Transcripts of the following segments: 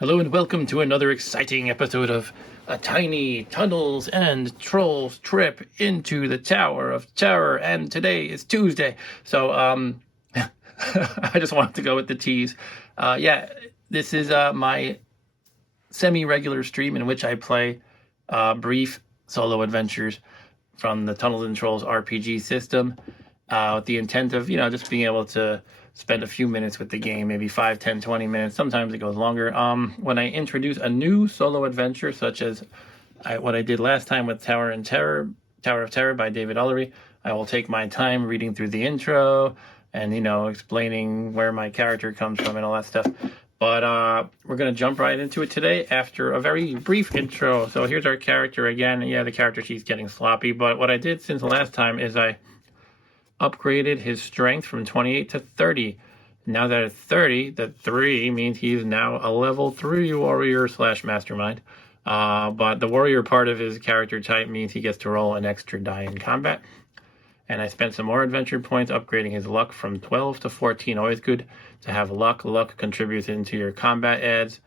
Hello and welcome to another exciting episode of A Tiny Tunnels and Trolls Trip into the Tower of Terror. And today is Tuesday, so I just wanted to go with the tease. This is my semi-regular stream in which I play brief solo adventures from the Tunnels and Trolls RPG system, with the intent of, just being able to spend a few minutes with the game, maybe 5, 10, 20 minutes. Sometimes it goes longer. When I introduce a new solo adventure, such as what I did last time with Tower of Terror by David Ullery, I will take my time reading through the intro and, explaining where my character comes from and all that stuff. But we're going to jump right into it today after a very brief intro. So here's our character again. Yeah, the character sheet's getting sloppy. But what I did since the last time is I upgraded his strength from 28 to 30. Now that it's 30, the 3 means he's now a level 3 warrior / mastermind. But the warrior part of his character type means he gets to roll an extra die in combat. And I spent some more adventure points upgrading his luck from 12 to 14. Always good to have luck. Luck contributes into your combat adds,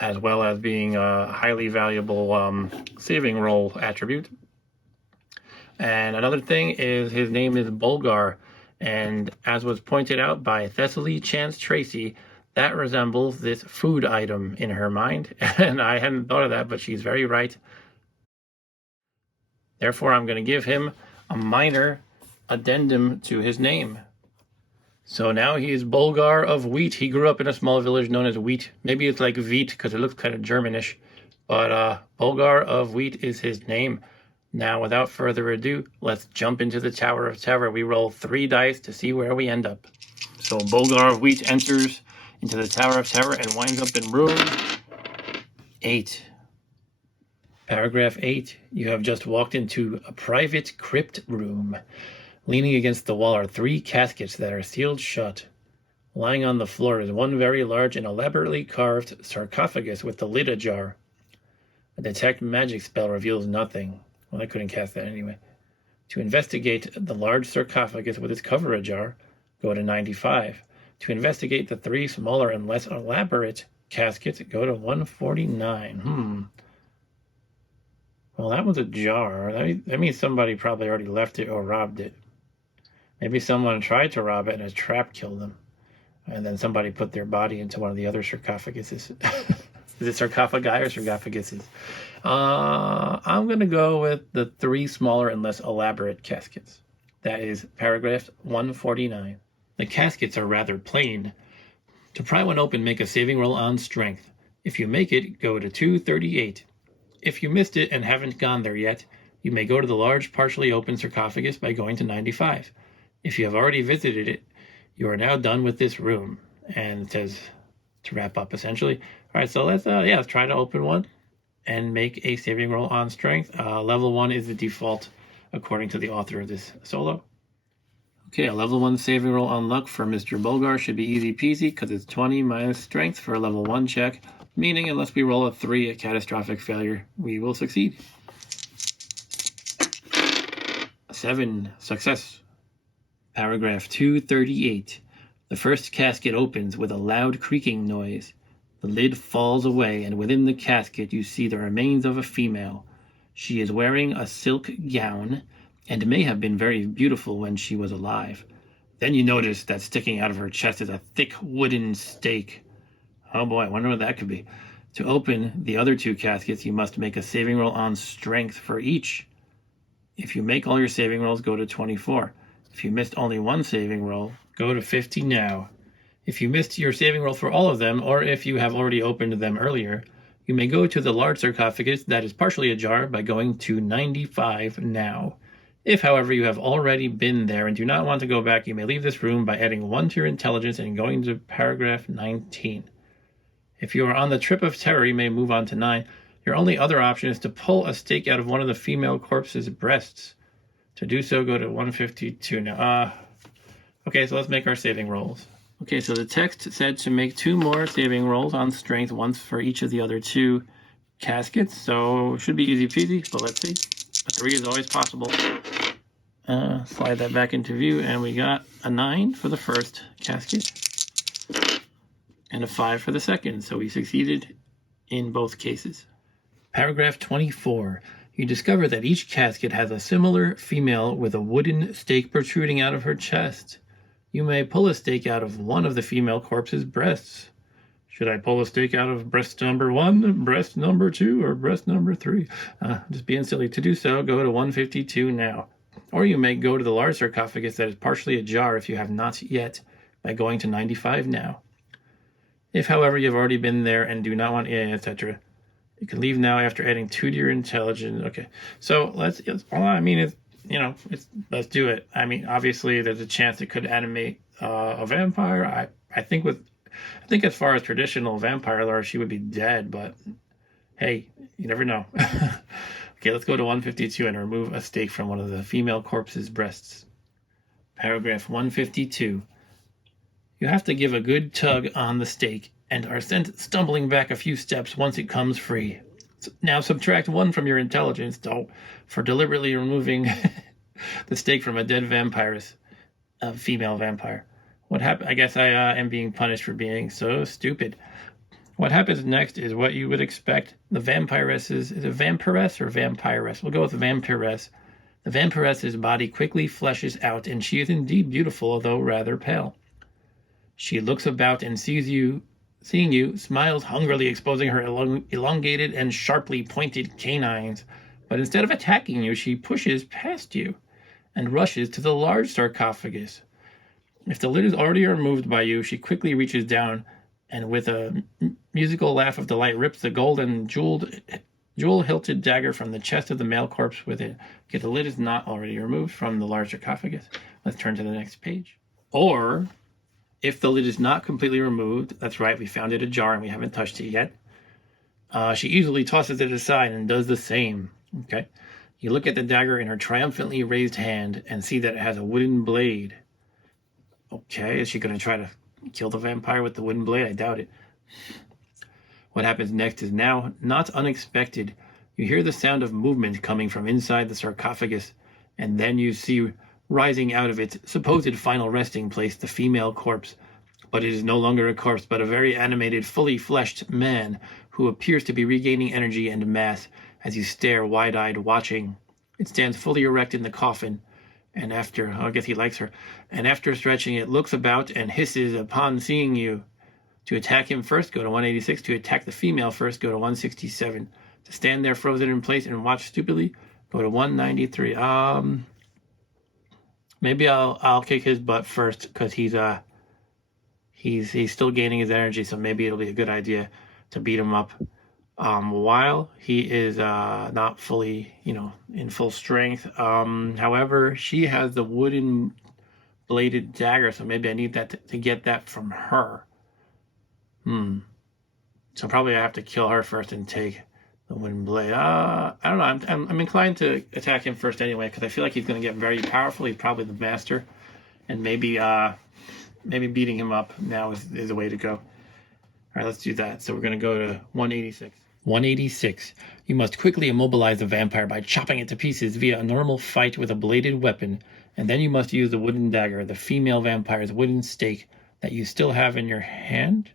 as well as being a highly valuable saving roll attribute. And another thing is his name is Bolgar, and as was pointed out by Thessaly Chance Tracy, that resembles this food item in her mind, and I hadn't thought of that, but she's very right. Therefore, I'm going to give him a minor addendum to his name. So now he's Bolgar of Wiet. He grew up in a small village known as Wiet. Maybe it's like Wiet because it looks kind of Germanish, but Bolgar of Wiet is his name. Now, without further ado, let's jump into the Tower of Terror. We roll 3 dice to see where we end up. So Bolgar of Wiet enters into the Tower of Terror and winds up in room 8. Paragraph 8, you have just walked into a private crypt room. Leaning against the wall are 3 caskets that are sealed shut. Lying on the floor is one very large and elaborately carved sarcophagus with the lid ajar. A detect magic spell reveals nothing. Well, I couldn't cast that anyway. To investigate the large sarcophagus with its cover ajar, go to 95. To investigate the 3 smaller and less elaborate caskets, go to 149. Well, that was ajar. That means somebody probably already left it or robbed it. Maybe someone tried to rob it and a trap killed them. And then somebody put their body into one of the other sarcophaguses. Is it sarcophagi or sarcophaguses? I'm going to go with the 3 smaller and less elaborate caskets. That is paragraph 149. The caskets are rather plain. To pry one open, make a saving roll on strength. If you make it, go to 238. If you missed it and haven't gone there yet, you may go to the large partially open sarcophagus by going to 95. If you have already visited it, you are now done with this room. And it says to wrap up, essentially. All right, so let's try to open one and make a saving roll on strength. Level 1 is the default according to the author of this solo. Okay, a level 1 saving roll on luck for Mr. Bolgar should be easy peasy because it's 20 minus strength for a level 1 check, meaning unless we roll a 3, a catastrophic failure, we will succeed. 7, success. Paragraph 238. The first casket opens with a loud creaking noise. The lid falls away, and within the casket you see the remains of a female. She is wearing a silk gown, and may have been very beautiful when she was alive. Then you notice that sticking out of her chest is a thick wooden stake. Oh boy, I wonder what that could be. To open the other 2 caskets, you must make a saving roll on strength for each. If you make all your saving rolls, go to 24. If you missed only 1 saving roll, go to 50 now. If you missed your saving roll for all of them, or if you have already opened them earlier, you may go to the large sarcophagus that is partially ajar by going to 95 now. If, however, you have already been there and do not want to go back, you may leave this room by adding 1 to your intelligence and going to paragraph 19. If you are on the trip of terror, you may move on to 9. Your only other option is to pull a stake out of one of the female corpse's breasts. To do so, go to 152 now. Okay, so let's make our saving rolls. Okay, so the text said to make 2 more saving rolls on strength, once for each of the other 2 caskets. So it should be easy peasy, but let's see. A 3 is always possible. Slide that back into view, and we got a 9 for the first casket and a 5 for the second. So we succeeded in both cases. Paragraph 24. You discover that each casket has a similar female with a wooden stake protruding out of her chest. You may pull a stake out of one of the female corpse's breasts. Should I pull a stake out of breast number 1, breast number 2, or breast number 3? Just being silly. To do so, go to 152 now. Or you may go to the large sarcophagus that is partially ajar if you have not yet, by going to 95 now. If, however, you have already been there and do not want, etc., you can leave now after adding 2 to your intelligence. Okay, so let's do it. I mean, obviously, there's a chance it could animate a vampire. I think as far as traditional vampire lore, she would be dead, but hey, you never know. Okay, let's go to 152 and remove a stake from one of the female corpse's breasts. Paragraph 152. You have to give a good tug on the stake and are sent stumbling back a few steps once it comes free. Now subtract 1 from your intelligence, though, for deliberately removing the stake from a dead vampiress, a female vampire. What happened? I guess I am being punished for being so stupid. What happens next is what you would expect. The vampiress is it vampiress or vampiress? We'll go with vampiress. The vampiress's body quickly fleshes out, and she is indeed beautiful, although rather pale. She looks about and seeing you, smiles hungrily, exposing her elongated and sharply pointed canines. But instead of attacking you, she pushes past you and rushes to the large sarcophagus. If the lid is already removed by you, she quickly reaches down and with a musical laugh of delight rips the gold and jewel-hilted dagger from the chest of the male corpse within. Okay, the lid is not already removed from the large sarcophagus. Let's turn to the next page. Or, if the lid is not completely removed, that's right, we found it ajar and we haven't touched it yet, she easily tosses it aside and does the same. Okay, you look at the dagger in her triumphantly raised hand and see that it has a wooden blade. Okay, is she going to try to kill the vampire with the wooden blade? I doubt it. What happens next is now not unexpected. You hear the sound of movement coming from inside the sarcophagus, and then you see rising out of its supposed final resting place the female corpse. But it is no longer a corpse, but a very animated, fully fleshed man who appears to be regaining energy and mass as you stare wide-eyed, watching. It stands fully erect in the coffin, and I guess he likes her, and after stretching it, looks about and hisses upon seeing you. To attack him first, go to 186. To attack the female first, go to 167. To stand there frozen in place and watch stupidly, go to 193. Maybe I'll kick his butt first because he's still gaining his energy, so maybe it'll be a good idea to beat him up while he is not fully, in full strength. However, she has the wooden bladed dagger, so maybe I need that to get that from her. So probably I have to kill her first and take the wooden blade. I don't know. I'm inclined to attack him first anyway because I feel like he's going to get very powerful. He's probably the master, and maybe beating him up now is the way to go. All right, let's do that. So we're going to go to 186. 186. You must quickly immobilize the vampire by chopping it to pieces via a normal fight with a bladed weapon, and then you must use the wooden dagger, the female vampire's wooden stake that you still have in your hand.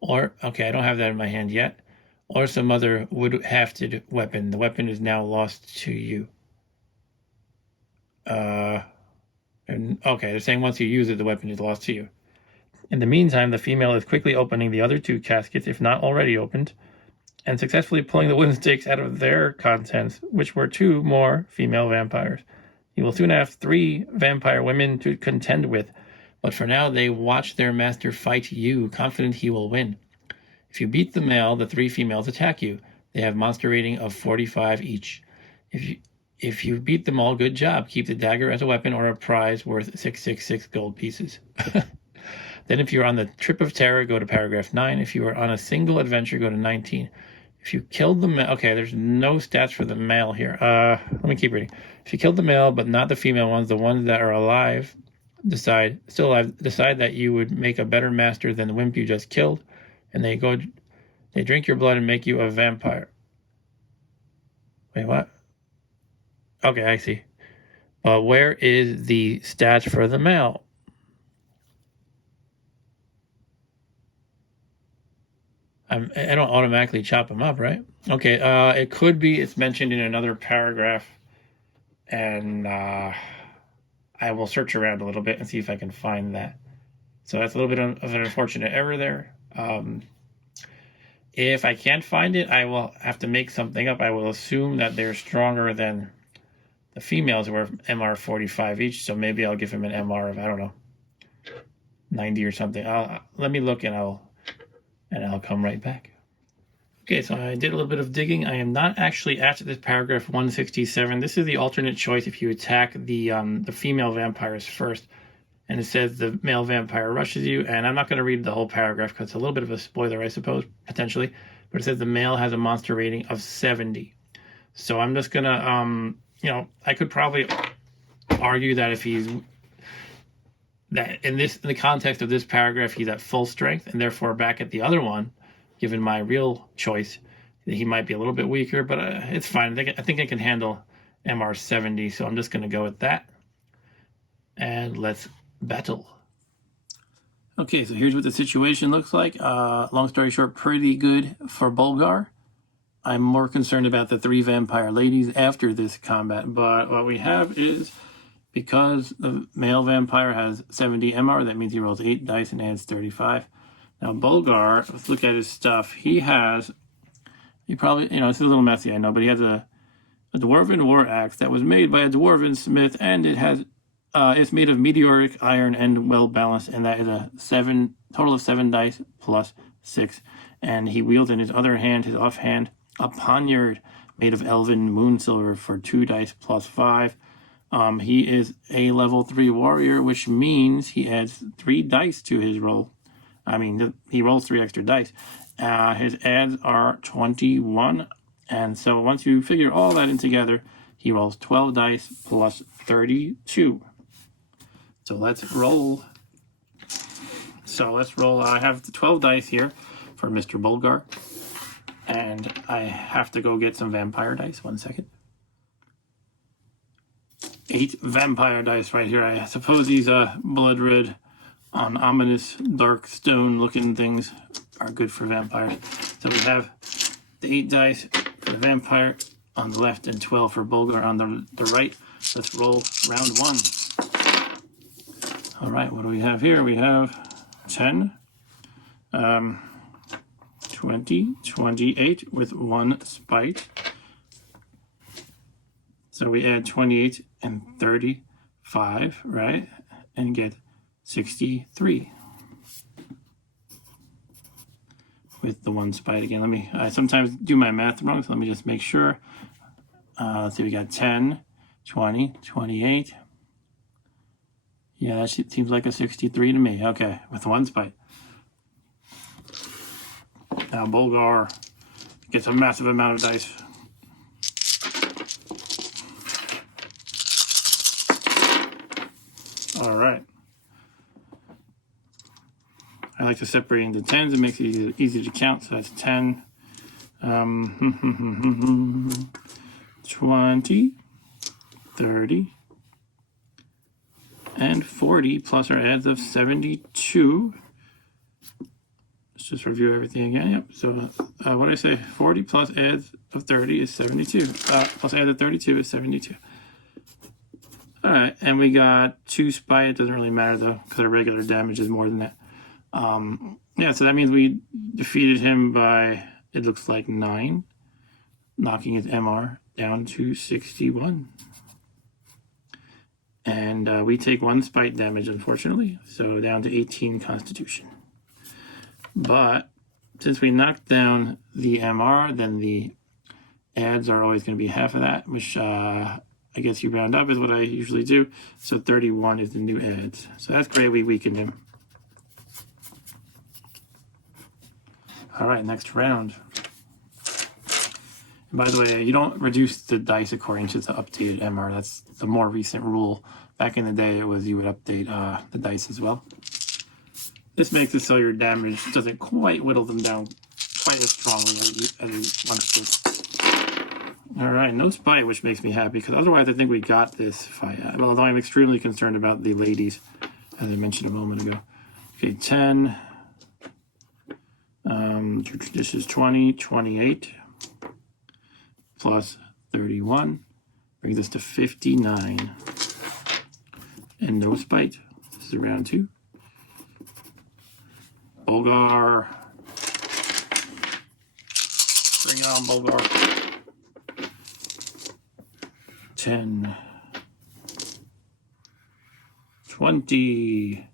Or, okay, I don't have that in my hand yet. Or some other wood-hafted weapon. The weapon is now lost to you. Okay, they're saying once you use it, the weapon is lost to you. In the meantime, the female is quickly opening the other 2 caskets, if not already opened, and successfully pulling the wooden stakes out of their contents, which were 2 more female vampires. You will soon have 3 vampire women to contend with, but for now they watch their master fight you, confident he will win. If you beat the male, the 3 females attack you. They have monster rating of 45 each. If you beat them all, good job. Keep the dagger as a weapon or a prize worth 666 gold pieces. Then if you're on the trip of terror, go to paragraph 9. If you are on a single adventure, go to 19. If you killed the male... Okay, there's no stats for the male here. Let me keep reading. If you killed the male, but not the female ones, the ones that are alive... decide that you would make a better master than the wimp you just killed, and they drink your blood and make you a vampire. Wait, what? Okay, I see. But where is the stats for the male? I don't automatically chop them up, right? Okay, it could be it's mentioned in another paragraph, and I will search around a little bit and see if I can find that. So that's a little bit of an unfortunate error there. If I can't find it, I will have to make something up. I will assume that they're stronger than the females, were MR 45 each, so maybe I'll give him an MR of, I don't know, 90 or something. Let me look, and I'll come right back. Okay, so I did a little bit of digging. I am not actually at this paragraph 167. This is the alternate choice if you attack the female vampires first. And it says the male vampire rushes you, and I'm not going to read the whole paragraph because it's a little bit of a spoiler, I suppose, potentially. But it says the male has a monster rating of 70. So I'm just going to, I could probably argue that if he's in the context of this paragraph, he's at full strength, and therefore back at the other one, given my real choice, he might be a little bit weaker, but it's fine. I think I can handle MR 70, so I'm just going to go with that. And let's battle. Okay, so here's what the situation looks like. Long story short, pretty good for Bolgar. I'm more concerned about the 3 vampire ladies after this combat, but what we have is, because the male vampire has 70 MR, that means he rolls 8 dice and adds 35. Now Bolgar, let's look at his stuff. He probably, it's a little messy, I know, but he has a Dwarven war axe that was made by a Dwarven smith, and it's made of meteoric iron and well balanced, and that is a total of 7 dice plus 6. And he wields in his other hand, his offhand, a poniard made of elven moon silver for 2 dice plus 5. He is a level 3 warrior, which means he adds 3 dice to his roll. I mean, he rolls 3 extra dice. His adds are 21, and so once you figure all that in together, he rolls 12 dice plus 32. So let's roll. I have the 12 dice here for Mr. Bolgar, and I have to go get some vampire dice. 1 second. 8 vampire dice right here. I suppose these blood red on ominous dark stone looking things are good for vampires. So we have the 8 dice for the vampire on the left and 12 for Bolgar on the right. Let's roll round 1. All right, what do we have here? We have 10, 20, 28 with 1 spite. So we add 28 and 35, right? And get 63 with the 1 spite again. I sometimes do my math wrong, so let me just make sure. Let's see, we got 10, 20, 28. Yeah, that seems like a 63 to me. Okay, with 1 spite. Now Bolgar gets a massive amount of dice. All right. I like to separate into tens. It makes it easy to count. So that's 10, 20, 30, and 40, plus our adds of 72. Let's just review everything again. Yep. So what did I say? 40 plus adds of 30 is 72. Plus adds of 32 is 72. All right, and we got 2 spite. It doesn't really matter though, because our regular damage is more than that. Yeah, so that means we defeated him by, it looks like 9, knocking his MR down to 61. And we take 1 spite damage, unfortunately, so down to 18 constitution. But since we knocked down the MR, then the adds are always going to be half of that, which I guess you round up is what I usually do. So 31 is the new adds. So that's great, we weakened him. All right, next round. And by the way, you don't reduce the dice according to the updated MR. That's the more recent rule. Back in the day, it was you would update the dice as well. This makes it so your damage doesn't quite whittle them down quite as strongly as it once did. All right, no spite, which makes me happy, because otherwise I think we got this fight. Although I'm extremely concerned about the ladies, as I mentioned a moment ago. Okay, 10, This is 20, 28 plus 31 brings us to 59. And no spite. This is round 2. Bolgar. Bring it on, Bolgar. 10, 20,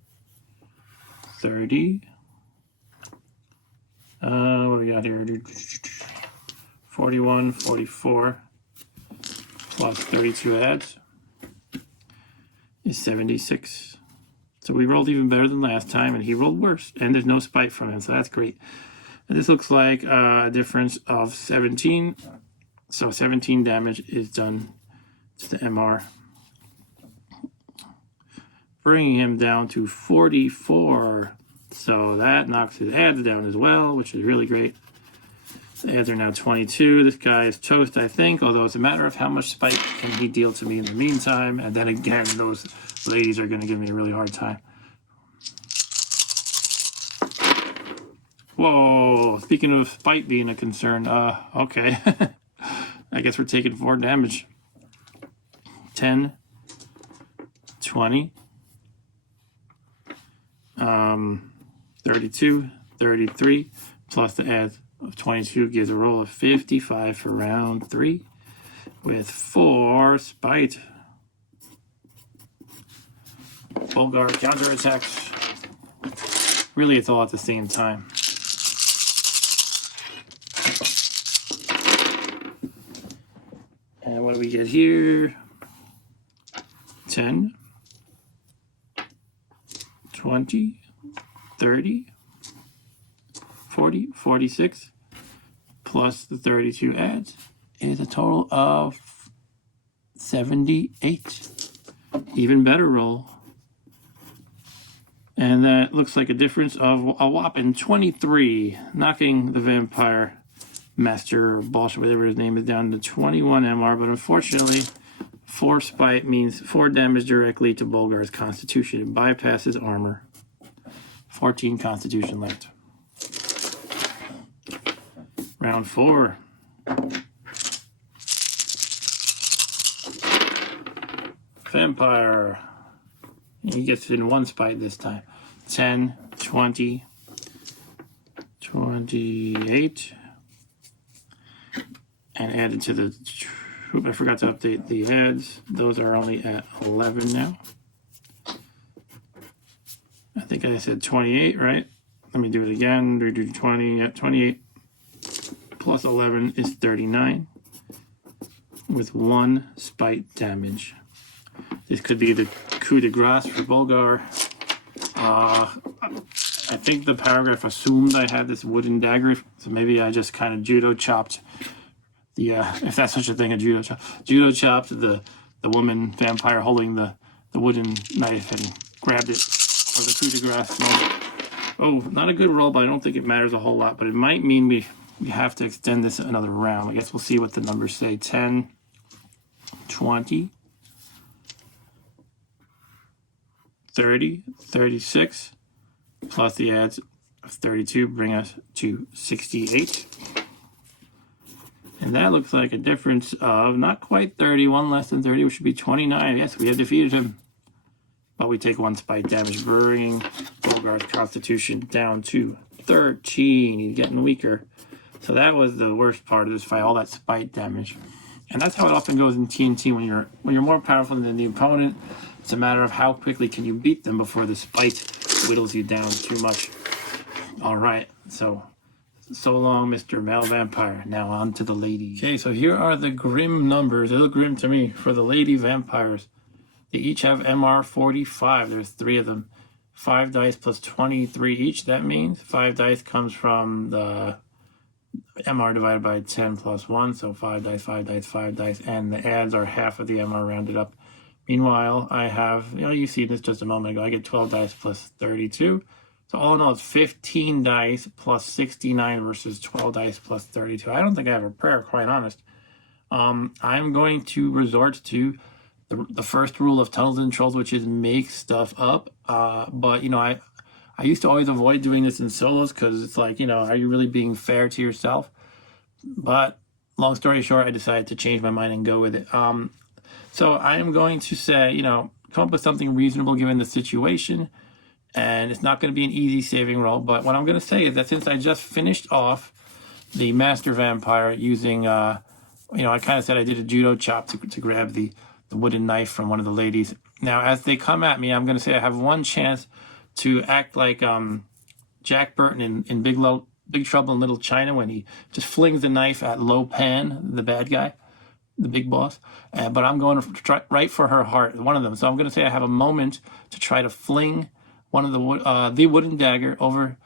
30. What do we got here? 41, 44 plus 32 adds is 76. So we rolled even better than last time, and he rolled worse. And there's no spite from him, so that's great. And this looks like a difference of 17. So 17 damage is done to the MR, bringing him down to 44. So that knocks his adds down as well, which is really great. The adds are now 22. This guy is toast, I think, although it's a matter of how much spite can he deal to me in the meantime. And then again, those ladies are going to give me a really hard time. Whoa, speaking of spite being a concern, okay. I guess we're taking 4 damage. 10, 20, 32, 33, plus the add of 22 gives a roll of 55 for round 3 with 4 spite. Bolgar counterattacks. Really, it's all at the same time. And what do we get here? 10, 20, 30, 40, 46, plus the 32 adds is a total of 78. Even better roll. And that looks like a difference of a whopping 23, knocking the vampire master or boss, whatever his name is, down to 21 MR. But unfortunately, 4 spite means 4 damage directly to Bolgar's constitution. It bypasses armor. 14 constitution left. Round 4. Vampire. He gets in 1 spite this time. 10, 20, 28. And added to the... Oop, I forgot to update the adds. Those are only at 11 now. I think I said 28, right? Let me do it again. Do 20 at 28. Plus 11 is 39. With 1 spite damage. This could be the coup de grace for Bolgar. I think the paragraph assumed I had this wooden dagger, so maybe I just kind of judo chopped the, if that's such a thing, a judo chop. Judo chopped the woman vampire holding the wooden knife and grabbed it for the coup de grace moment. Oh, not a good roll, but I don't think it matters a whole lot. But it might mean we have to extend this another round. I guess we'll see what the numbers say. 10, 20, 30, 36, plus the adds of 32 bring us to 68. And that looks like a difference of not quite 30, 1 less than 30, which should be 29. Yes, we have defeated him. But we take 1 spite damage, bringing Bolgar's constitution down to 13. He's getting weaker. So that was the worst part of this fight, all that spite damage. And that's how it often goes in TNT when you're more powerful than the opponent. It's a matter of how quickly can you beat them before the spite whittles you down too much. All right, so long, Mr. Male Vampire. Now on to the ladies. Okay, so here are the grim numbers. They look grim to me for the lady vampires. They each have MR 45. There's 3 of them. 5 dice plus 23 each. That means 5 dice comes from the MR divided by 10 plus 1. So 5 dice, 5 dice, 5 dice. And the adds are half of the MR rounded up. Meanwhile, I have, you see this just a moment ago, I get 12 dice plus 32. So all in all, it's 15 dice plus 69 versus 12 dice plus 32. I don't think I have a prayer, quite honest. I'm going to resort to the first rule of Tunnels and Trolls, which is make stuff up. But, I I used to always avoid doing this in solos because it's like, you know, are you really being fair to yourself? But long story short, I decided to change my mind and go with it. So I am going to say, you know, come up with something reasonable given the situation. And it's not going to be an easy saving roll. But what I'm going to say is that since I just finished off the Master Vampire using, you know, I kind of said I did a judo chop to grab the wooden knife from one of the ladies. Now, as they come at me, I'm going to say I have one chance to act like Jack Burton in Big Trouble in Little China when he just flings the knife at Lo Pan, the bad guy, the big boss. But I'm going to try right for her heart, one of them. So I'm going to say I have a moment to try to fling one of the wooden dagger over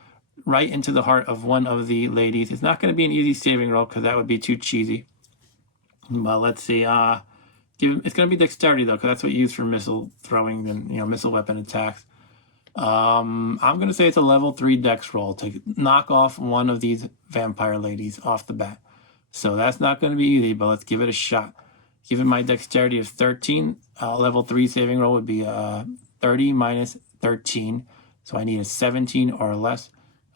right into the heart of one of the ladies. It's not going to be an easy saving roll because that would be too cheesy. But let's see. It's going to be dexterity though, because that's what you use for missile throwing and, you know, missile weapon attacks. I'm going to say it's a level 3 dex roll to knock off one of these vampire ladies off the bat. So that's not going to be easy, but let's give it a shot. Given my dexterity of 13, level 3 saving roll would be 30 minus 13. So I need a 17 or less.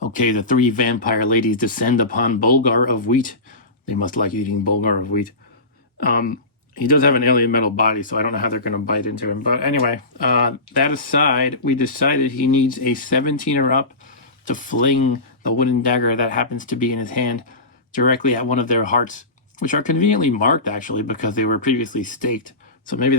Okay, the 3 vampire ladies descend upon Bolgar of Wiet. They must like eating Bolgar of Wiet. He does have an alien metal body, so I don't know how they're going to bite into him. But anyway, that aside, we decided he needs a 17 or up to fling the wooden dagger that happens to be in his hand directly at one of their hearts, which are conveniently marked, actually, because they were previously staked. So maybe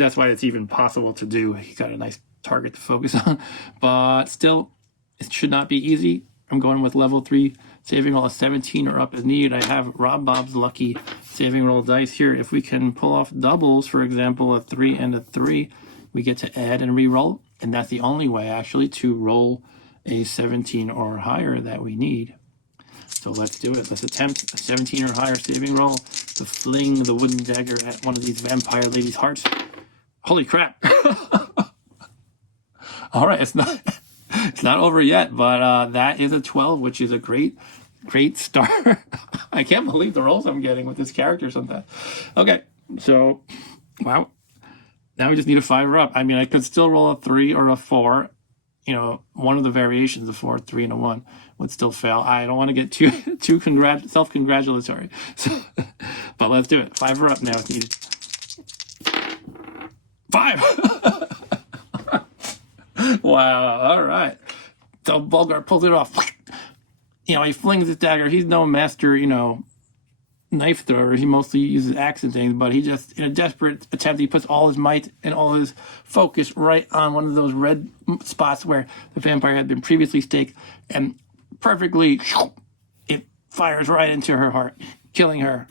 that's why it's even possible to do. He got a nice target to focus on. But still, it should not be easy. I'm going with level 3 saving roll, a 17 or up is needed. I have Rob Bob's lucky saving roll dice here. If we can pull off doubles, for example, a 3 and a 3, we get to add and re-roll. And that's the only way, actually, to roll a 17 or higher that we need. So let's do it. Let's attempt a 17 or higher saving roll to fling the wooden dagger at one of these vampire ladies' hearts. Holy crap. All right, it's not over yet, but that is a 12, which is a great start. I can't believe the rolls I'm getting with this character sometimes. Okay, so, wow. Now we just need a 5 or up. I mean, I could still roll a 3 or a 4. You know, one of the variations of 4, 3, and a 1 would still fail. I don't want to get too self-congratulatory. So, but let's do it. 5 or up now is needed. 5! Wow, all right. So Bolgar pulls it off. You know, he flings his dagger. He's no master, you know, knife thrower. He mostly uses axe and things, but he just, in a desperate attempt, he puts all his might and all his focus right on one of those red spots where the vampire had been previously staked, and perfectly, it fires right into her heart, killing her.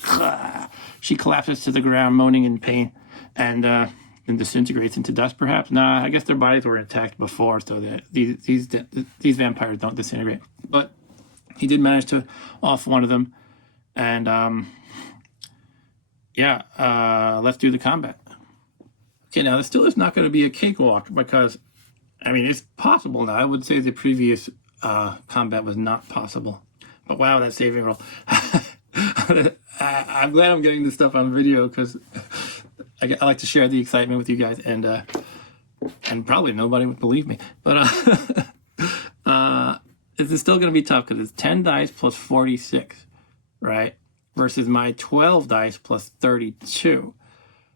She collapses to the ground, moaning in pain, and disintegrates into dust, perhaps. Nah, I guess their bodies were attacked before, so that these vampires don't disintegrate. But he did manage to off one of them, and let's do the combat. Okay, now this still is not going to be a cakewalk because, I mean, it's possible now. I would say the previous combat was not possible, but wow, that saving roll. I'm glad I'm getting this stuff on video because I like to share the excitement with you guys, and probably nobody would believe me. But it's still going to be tough because it's 10 dice plus 46, right? Versus my 12 dice plus 32.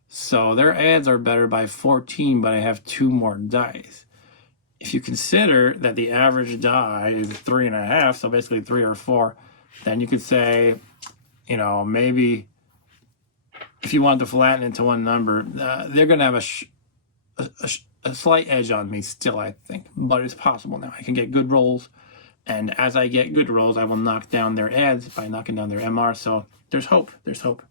So their adds are better by 14, but I have 2 more dice. If you consider that the average die is 3.5, so basically 3 or 4, then you could say, you know, maybe if you want to flatten into one number, they're going to have a slight edge on me still, I think. But it's possible now. I can get good rolls. And as I get good rolls, I will knock down their adds by knocking down their MR. So there's hope. There's hope.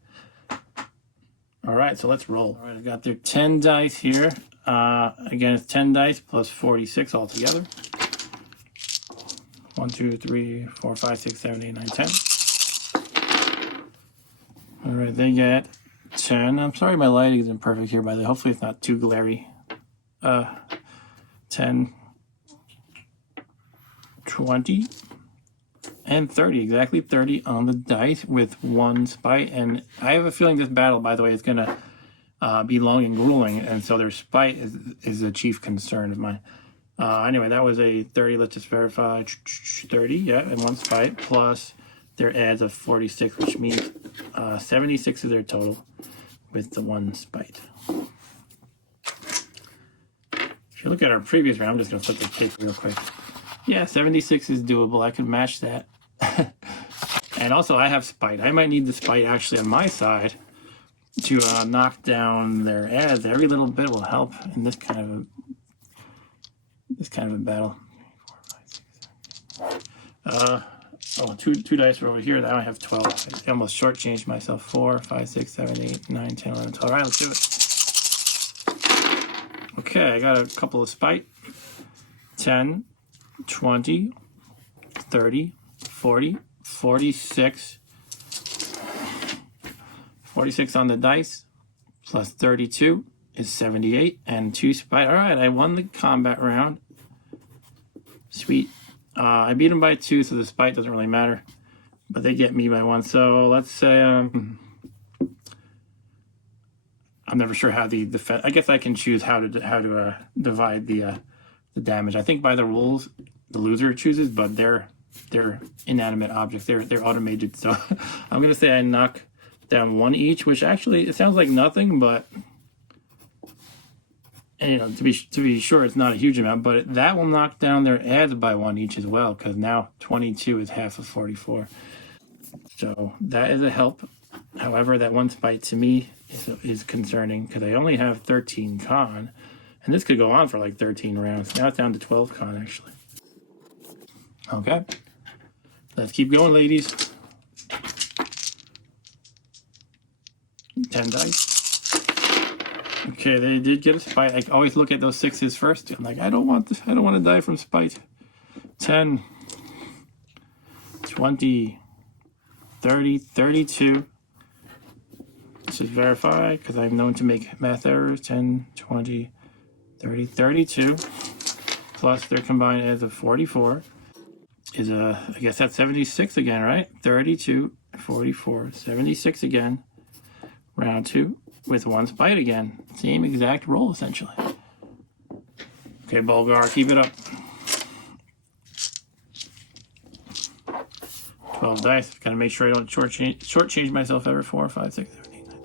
All right, so let's roll. All right, I got their 10 dice here. Again, it's 10 dice plus 46 altogether. 1, 2, 3, 4, 5, 6, 7, 8, 9, 10. All right, they get 10. I'm sorry my lighting isn't perfect here, by the way. Hopefully it's not too glary. 10, 20, and 30. Exactly 30 on the dice with 1 spite. And I have a feeling this battle, by the way, is going to be long and grueling. And so their spite is a chief concern of mine. Anyway, that was a 30. Let's just verify. 30, yeah, and 1 spite, plus their adds of 46, which means 76 is their total with the 1 spite. If you look at our previous round, I'm just going to flip the tape real quick. Yeah, 76 is doable. I can match that. And also, I have spite. I might need the spite actually on my side to knock down their adds. Every little bit will help in this kind of a battle. 2 dice are over here. Now I have 12. I almost shortchanged myself. 4, 5, 6, 7, 8, 9, 10, 11, 12. All right, let's do it. Okay, I got a couple of spite. 10, 20, 30, 40, 46. 46 on the dice, plus 32 is 78, and 2 spite. All right, I won the combat round. Sweet. I beat them by 2, so the spite doesn't really matter. But they get me by 1. So let's say I'm never sure how the defense. I guess I can choose how to divide the damage. I think by the rules, the loser chooses, but they're inanimate objects. They're automated. So I'm gonna say I knock down 1 each, which actually it sounds like nothing, but. And, you know, to be sure, it's not a huge amount, but that will knock down their adds by 1 each as well, because now 22 is half of 44. So that is a help. However, that 1 spite to me is concerning, because I only have 13 con, and this could go on for like 13 rounds. Now it's down to 12 con, actually. Okay. Let's keep going, ladies. 10 dice. Okay, they did get a spite. I always look at those 6s first. I'm like, I don't want to die from spite. 10, 20, 30, 32. Let's just verify, because I'm known to make math errors. 10, 20, 30, 32. Plus their combined adds of 44 is I guess that's 76 again, right? 32, 44, 76 again. Round 2. With 1 spite again. Same exact roll, essentially. Okay, Bolgar, keep it up. 12 dice. Gotta make sure I don't shortchange myself ever. 4, 5, 6, 7, 8, 9.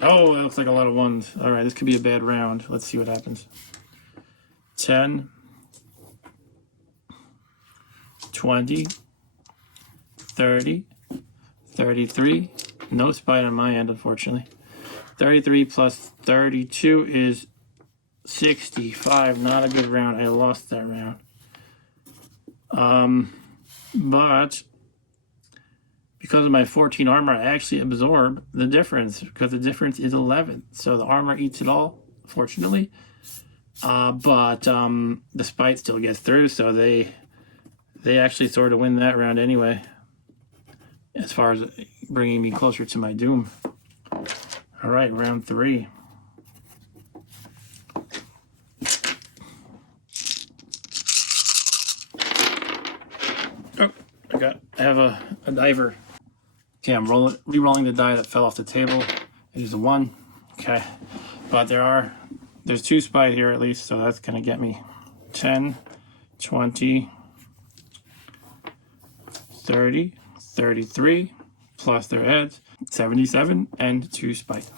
Oh, that looks like a lot of 1s. All right, this could be a bad round. Let's see what happens. 10, 20, 30, 33. No spite on my end, unfortunately. 33 plus 32 is 65. Not a good round. I lost that round. But because of my 14 armor, I actually absorb the difference, because the difference is 11. So the armor eats it all, fortunately. But the spite still gets through, so they actually sort of win that round anyway, as far as bringing me closer to my doom. All right, round 3. Oh, I have a diver. Okay, I'm re-rolling the die that fell off the table. It is a 1. Okay, but there's 2 spite here at least, so that's gonna get me 10, 20, 30, 33. Plus their adds, 77, and 2 spite.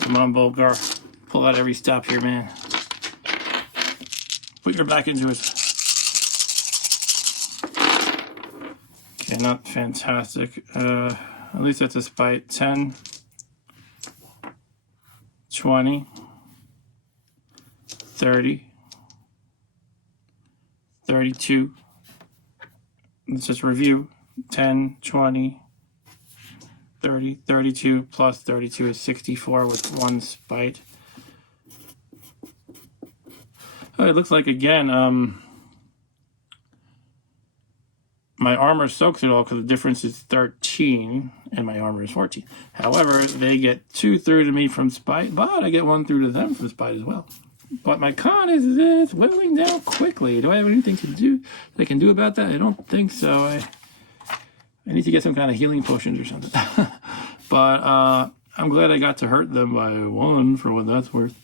Come on, Bolgar. Pull out every stop here, man. Put your back into it. Okay, not fantastic. At least that's a spite. 10, 20, 30, 32. Let's just review. 10, 20, 30, 32 plus 32 is 64 with 1 spite. Oh, it looks like, again, my armor soaks it all, because the difference is 13 and my armor is 14. However, they get 2 through to me from spite, but I get 1 through to them from spite as well. But my con is whittling down quickly. Do I have anything to do that I can do about that? I don't think so. I need to get some kind of healing potions or something. But I'm glad I got to hurt them by 1 for what that's worth.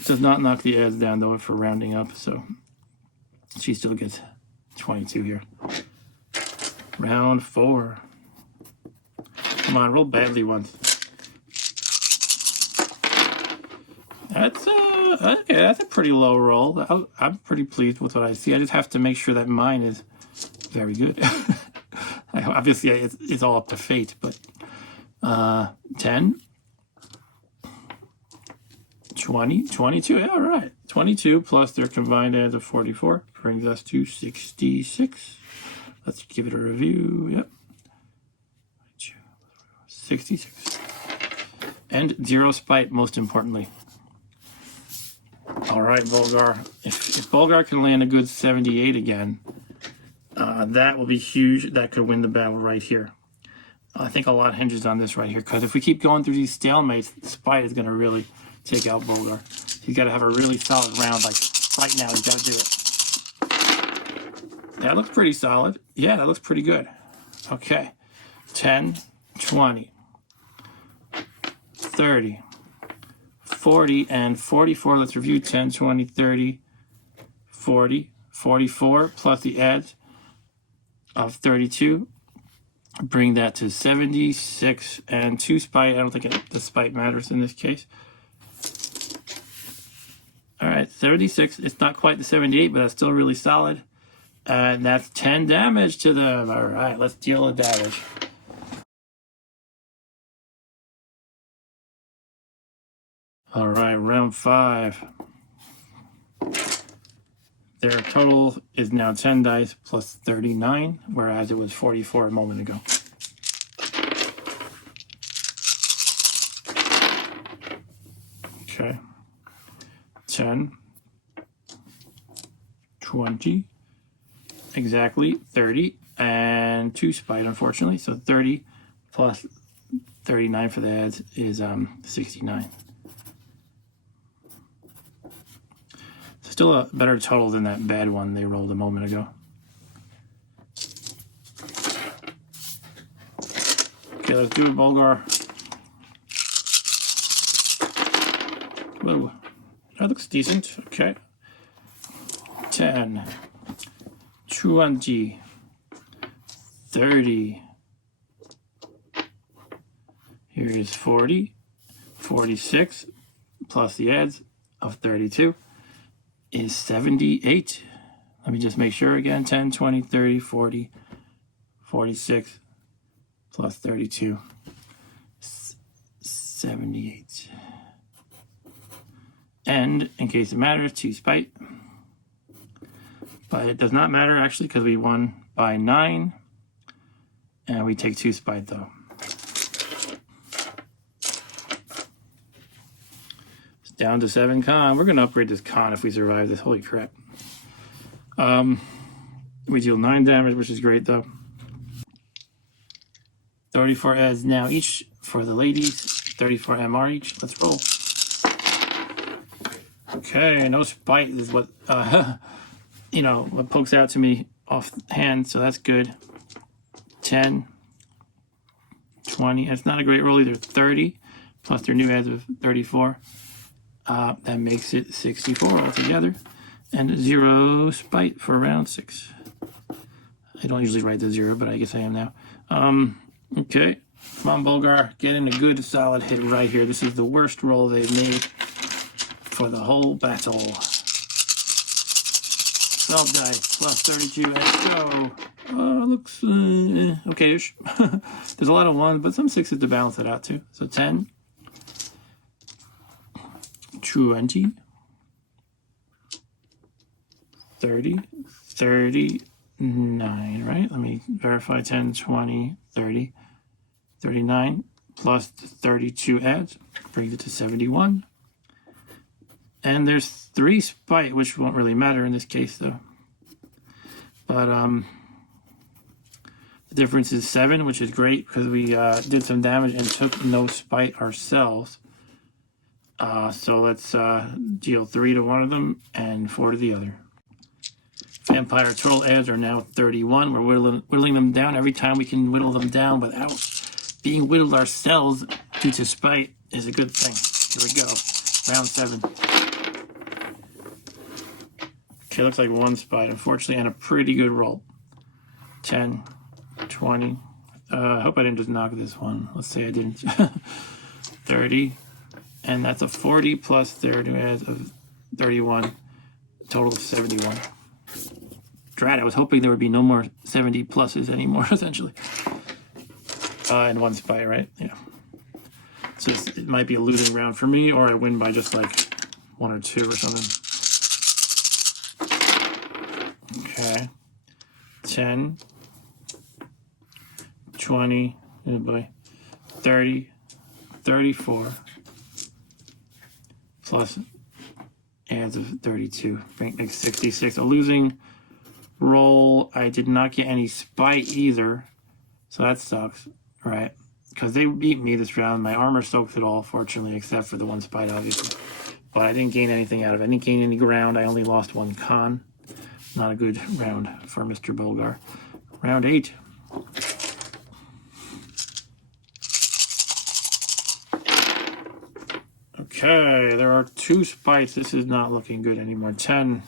It does not knock the ads down though for rounding up, so she still gets 22 here. Round 4. Come on, roll badly once. That's okay. That's a pretty low roll. I'm pretty pleased with what I see. I just have to make sure that mine is very good. Obviously, it's all up to fate, but 10, 20, 22. Yeah, all right. 22 plus their combined adds of 44 brings us to 66. Let's give it a review. Yep. 66. And 0 spite, most importantly. All right, Bolgar. If Bolgar can land a good 78 again, that will be huge. That could win the battle right here. I think a lot hinges on this right here, because if we keep going through these stalemates, Spite is going to really take out Bolgar. He's got to have a really solid round, like right now. He's got to do it. That looks pretty solid. Yeah, that looks pretty good. Okay. 10, 20, 30, 40, and 44. Let's review 10, 20, 30, 40, 44, plus the adds of 32. Bring that to 76 and 2 spite. I don't think the spite matters in this case. All right, 76. It's not quite the 78, but that's still really solid. And that's 10 damage to them. All right, let's deal the damage. All right, round 5. Their total is now 10 dice plus 39, whereas it was 44 a moment ago. Okay. 10, 20, exactly 30, and 2 spite, unfortunately. So 30 plus 39 for the ads is 69. Still a better total than that bad one they rolled a moment ago. Okay, let's do it, Bolgar. Whoa, that looks decent. Okay. 10, 20, 30. Here is 40, 46, plus the adds of 32. Is 78. Let me just make sure again. 10, 20, 30, 40, 46, plus 32. 78. And, in case it matters, 2 spite. But it does not matter, actually, because we won by 9. And we take 2 spite, though. Down to 7 con. We're going to upgrade this con if we survive this. Holy crap. We deal 9 damage, which is great, though. 34 adds now each for the ladies. 34 MR each. Let's roll. Okay, no spite is what, what pokes out to me offhand, so that's good. 10, 20. That's not a great roll either. 30, plus their new adds of 34. That makes it 64 altogether. And 0 spite for round 6. I don't usually write the 0, but I guess I am now. Okay. Come on, Bolgar. Get in a good, solid hit right here. This is the worst roll they've made for the whole battle. 12 dice plus 32. Let's go. Looks okay-ish. There's a lot of 1s, but some 6s to balance it out, too. So 10. 20, 30, 39, right? Let me verify. 10, 20, 30, 39, plus the 32 adds, brings it to 71. And there's 3 spite, which won't really matter in this case, though. But the difference is 7, which is great, because we did some damage and took no spite ourselves. So let's deal 3 to one of them and 4 to the other. Vampire Troll ads are now 31. We're whittling them down. Every time we can whittle them down without being whittled ourselves due to spite is a good thing. Here we go. Round 7. Okay, looks like 1 spite, unfortunately, and a pretty good roll. 10, 20. I hope I didn't just knock this one. Let's say I didn't. 30. And that's a 40 plus 30 of 31. Total of 71. Drat, I was hoping there would be no more 70 pluses anymore, essentially. And 1 spite, right? Yeah. So it might be a losing round for me, or I win by just like 1 or 2 or something. Okay. 10, 20, oh boy, 30, 34, plus adds of 32, makes 66. A losing roll. I did not get any spite either, so that sucks, right? Because they beat me this round. My armor soaked it all, fortunately, except for the 1 spite, obviously. But I didn't gain anything out of it. I didn't gain any ground. I only lost 1 con. Not a good round for Mr. Bolgar. Round 8. Okay, there are 2 spites. This is not looking good anymore. 10.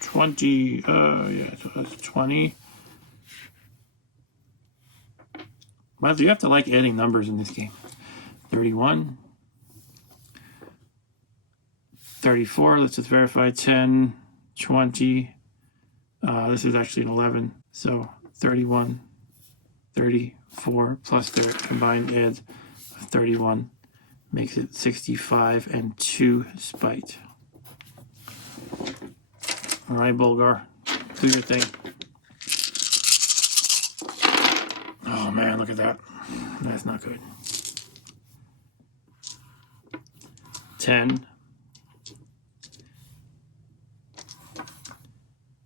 20. Yeah, so that's 20. Well, you have to like adding numbers in this game. 31. 34. Let's just verify. 10, 20. This is actually an 11. So 31, 34 plus their combined adds of 31 makes it 65 and 2 spite. All right, Bolgar, do your thing. Oh man, look at that. That's not good. 10,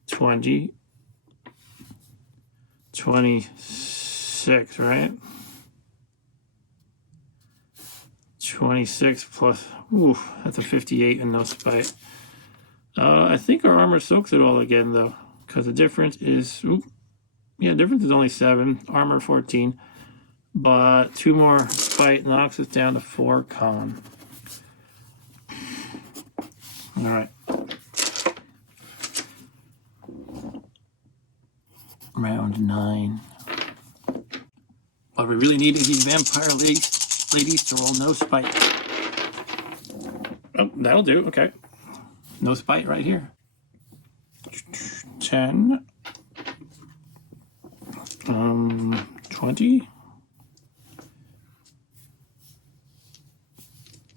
20, 26, right? 26 plus, ooh, that's a 58 and no spite. I think our armor soaks it all again, though, because the difference is, yeah, difference is only 7, armor 14, but 2 more spite knocks us down to 4 con. All right. Round 9. What we really need is these vampire ladies to roll no spite. Oh, that'll do. Okay. No spite right here. 10. 20.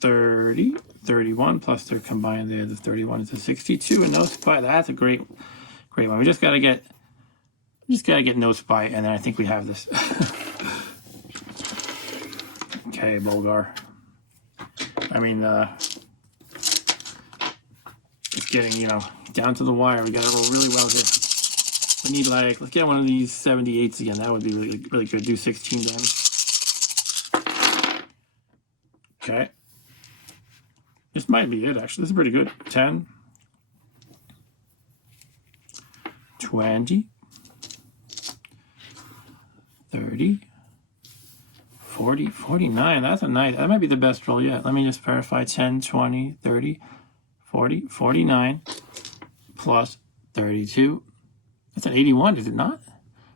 30. 31 plus their combined there. The 31 is a 62 and no spite. That's a great one. We just gotta get no spite, and then I think we have this. Okay, Bolgar. I mean, it's getting, down to the wire. We got to roll really well here. We need, let's get one of these 78s again. That would be really, really good. Do 16 damage. Okay. This might be it, actually. This is pretty good. 10. 20. 30. 40, 49. That's a nice. That might be the best roll yet. Let me just verify. 10, 20, 30, 40, 49, plus 32. That's an 81, is it not?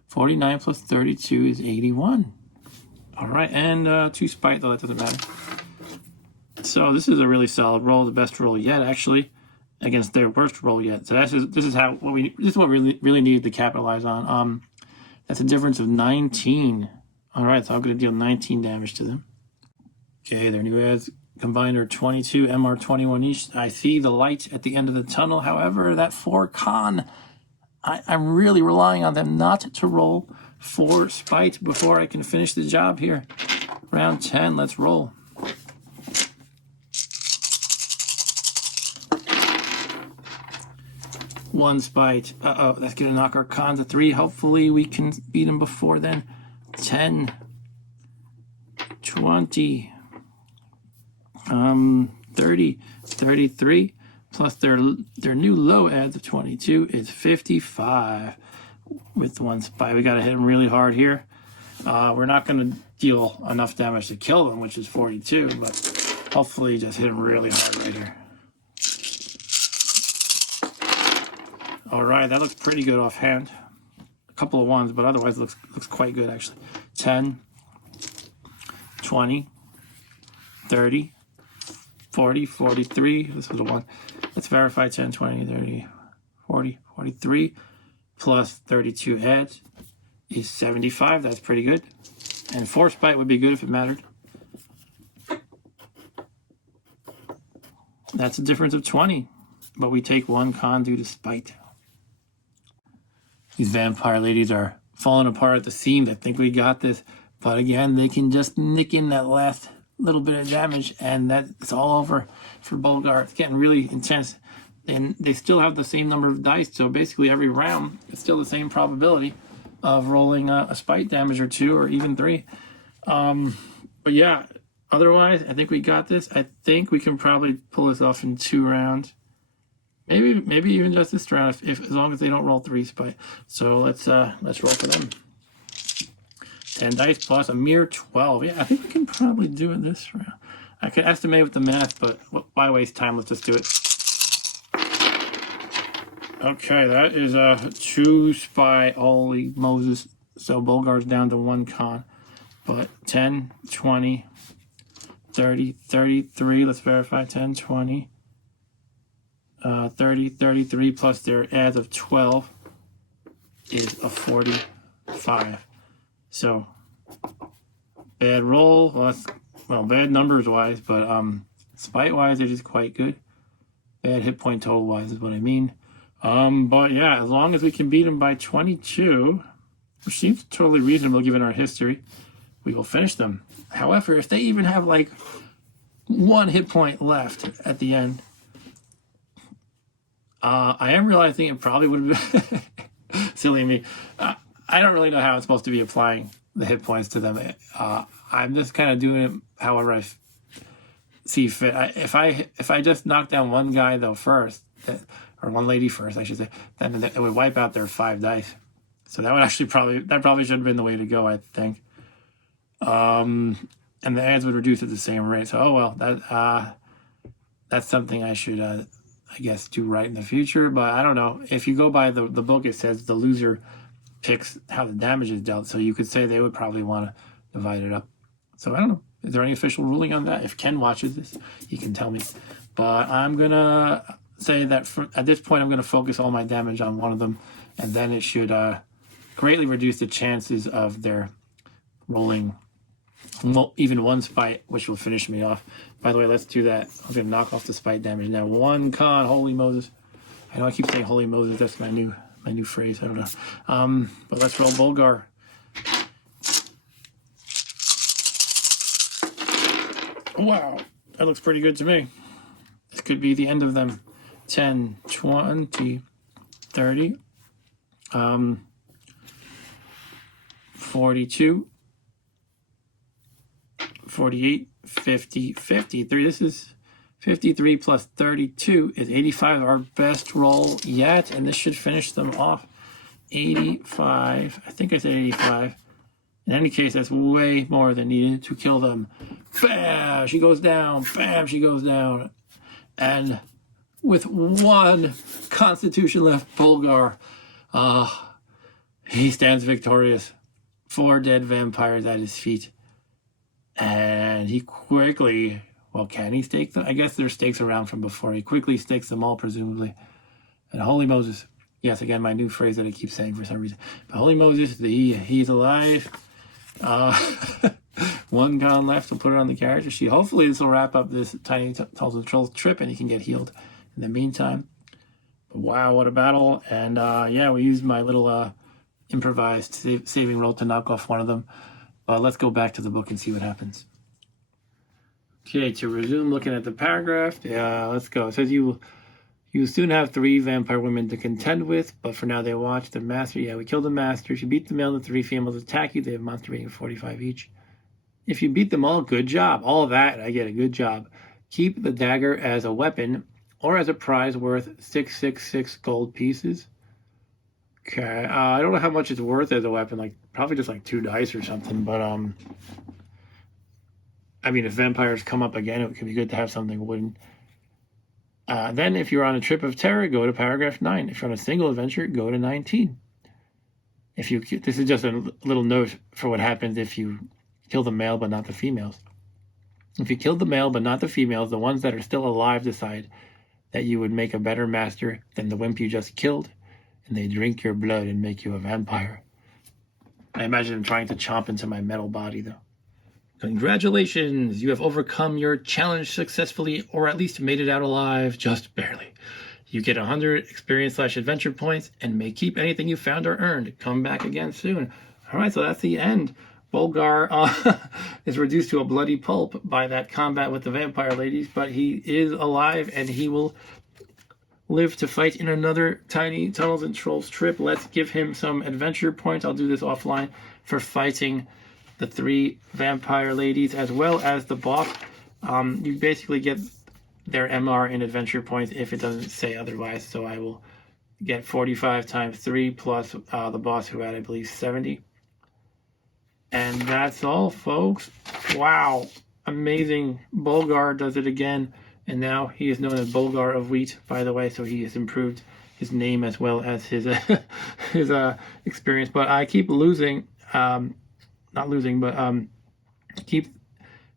49 plus 32 is 81. All right, and 2 spite, though that doesn't matter. So this is a really solid roll, the best roll yet, actually, against their worst roll yet. So this is what we really needed to capitalize on. That's a difference of 19. All right, so I'm going to deal 19 damage to them. Okay, their new adds combined are 22, MR 21 each. I see the light at the end of the tunnel. However, that 4 con, I'm really relying on them not to roll 4 spite before I can finish the job here. Round 10, let's roll. One spite. Uh-oh, that's going to knock our con to 3. Hopefully we can beat them before then. 10, 20, 30, 33, plus their new low adds of 22 is 55 with 1 spite. We got to hit them really hard here. We're not going to deal enough damage to kill them, which is 42, but hopefully just hit them really hard right here. All right, that looks pretty good offhand. A couple of ones, but otherwise looks quite good actually. 10, 20, 30, 40, 43. This was a 1. Let's verify 10, 20, 30, 40, 43 plus 32 adds is 75. That's pretty good. And 4 spite would be good if it mattered. That's a difference of 20, but we take 1 con due to spite. These vampire ladies are falling apart at the seams. I think we got this, but again, they can just nick in that last little bit of damage, and that's all over for Bolgar. It's getting really intense, and they still have the same number of dice, so basically every round, it's still the same probability of rolling a spite damage or 2 or even 3. But yeah, otherwise, I think we got this. I think we can probably pull this off in 2 rounds. Maybe even just this round, if as long as they don't roll 3 spite. So let's roll for them. 10 dice plus a mere 12. Yeah, I think we can probably do it this round. I could estimate with the math, but why waste time? Let's just do it. Okay, that is a 2 spite. Holy Moses. So Bolgar's down to 1 con. But 10, 20, 30, 33. Let's verify 10, 20. 30, 33 plus their adds of 12 is a 45. So, bad roll. Well, bad numbers wise, but spite wise, it is quite good. Bad hit point total wise is what I mean. But yeah, as long as we can beat them by 22, which seems totally reasonable given our history, we will finish them. However, if they even have like 1 hit point left at the end, I am realizing it probably would have been silly of me. I don't really know how I'm supposed to be applying the hit points to them. I'm just kind of doing it however I see fit. If I just knock down 1 guy though first, or 1 lady first, I should say, then it would wipe out their 5 dice. So that would actually probably should have been the way to go, I think. And the adds would reduce at the same rate. So oh well, that's something I should I guess do right in the future. But I don't know. If you go by the book, it says the loser picks how the damage is dealt. So you could say they would probably want to divide it up. So I don't know. Is there any official ruling on that? If Ken watches this, he can tell me. But I'm going to say that at this point, I'm going to focus all my damage on one of them. And then it should greatly reduce the chances of their rolling even 1 spite, which will finish me off. By the way, let's do that. I'm going to knock off the spite damage now. 1 con, holy Moses. I know I keep saying holy Moses. That's my new phrase. I don't know. But let's roll Bolgar. Wow, that looks pretty good to me. This could be the end of them. 10, 20, 30, 42, 48, 50, 53. This is 53 plus 32 is 85, our best roll yet, and this should finish them off. 85, I think I said 85. In any case, that's way more than needed to kill them. Bam! She goes down. Bam! She goes down. And with 1 constitution left, Bolgar, he stands victorious. 4 dead vampires at his feet. And he quickly, well, can he stake them? I guess there's stakes around from before. He quickly stakes them all, presumably. And holy Moses. Yes, again, my new phrase that I keep saying for some reason. But holy Moses, he's alive. 1 con left to put it on the character sheet. Hopefully this will wrap up this Tiny Tunnels and Trolls trip and he can get healed in the meantime. But wow, what a battle. And yeah, we used my little improvised saving roll to knock off one of them. Let's go back to the book and see what happens. Okay, to resume looking at the paragraph, yeah, let's go. It says you soon have 3 vampire women to contend with, but for now they watch the master. Yeah, we killed the master. If you beat the male, the 3 females attack you. They have monster rating of 45 each. If you beat them all, good job. All of that, I get a good job. Keep the dagger as a weapon or as a prize worth 666 gold pieces. Okay, I don't know how much it's worth as a weapon, like probably just like 2 dice or something, but I mean, if vampires come up again, it could be good to have something wooden. Then if you're on a trip of terror, go to paragraph 9. If you're on a single adventure, go to 19. This is just a little note for what happens if you kill the male but not the females. If you kill the male but not the females, the ones that are still alive decide that you would make a better master than the wimp you just killed, and they drink your blood and make you a vampire. I imagine them trying to chomp into my metal body, though. Congratulations! You have overcome your challenge successfully, or at least made it out alive, just barely. You get 100 experience/adventure points, and may keep anything you found or earned. Come back again soon. Alright, so that's the end. Bolgar is reduced to a bloody pulp by that combat with the vampire ladies, but he is alive, and he will live to fight in another Tiny Tunnels and Trolls trip. Let's give him some adventure points. I'll do this offline for fighting the 3 vampire ladies as well as the boss. You basically get their MR in adventure points if it doesn't say otherwise. So I will get 45 times 3 plus the boss who had, I believe, 70. And that's all, folks. Wow. Amazing. Bolgar does it again. And now he is known as Bolgar of Wiet, by the way, so he has improved his name as well as his his experience. But I keep losing, not losing, but keep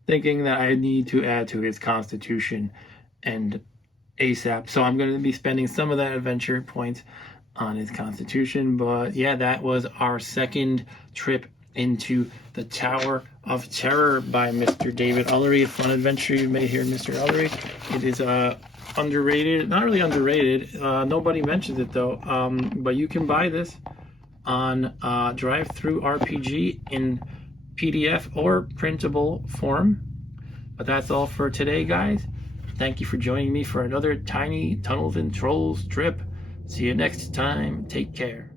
thinking that I need to add to his constitution and ASAP. So I'm going to be spending some of that adventure points on his constitution. But yeah, that was our second trip into the Tower of Terror by Mr. David Ullery. A fun adventure you may hear Mr. Ullery. It is underrated, not really underrated. Nobody mentions it though. But you can buy this on Drive-Thru RPG in PDF or printable form. But that's all for today, guys. Thank you for joining me for another Tiny Tunnels and Trolls trip. See you next time. Take care.